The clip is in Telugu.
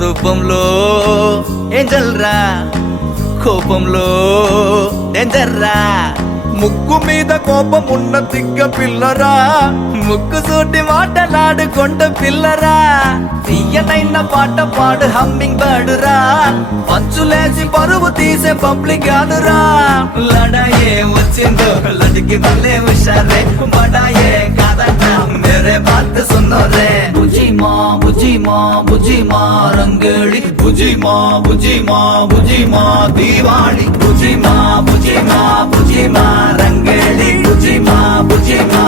రూపంలో ఏంజల్ రా, కోపంలో డేంజర్ రా. ముక్కు మీద కోపం ఉన్న తిగ్గ పిల్లరా, ముక్కు సూటి మాటలాడుకొండ పిల్లరా. తీయనైన పాట పాడు హమ్మింగ్ బర్డ్ రా, పంచులేసి పరువు తీసే పబ్లిక్ కాదురా. లడాయే వచ్చిందో లడికి మళ్ళీ హుషారే, బడాయే కాదట మేరే బాత్ సున్నో రే. బుజి మా బుజి మా బుజి మా రంగేళి, బుజి మా బుజి మా బుజి మా దీవాళి. బుజి మా బుజి మా బుజి మా రంగేళి, బుజి మా బుజి మా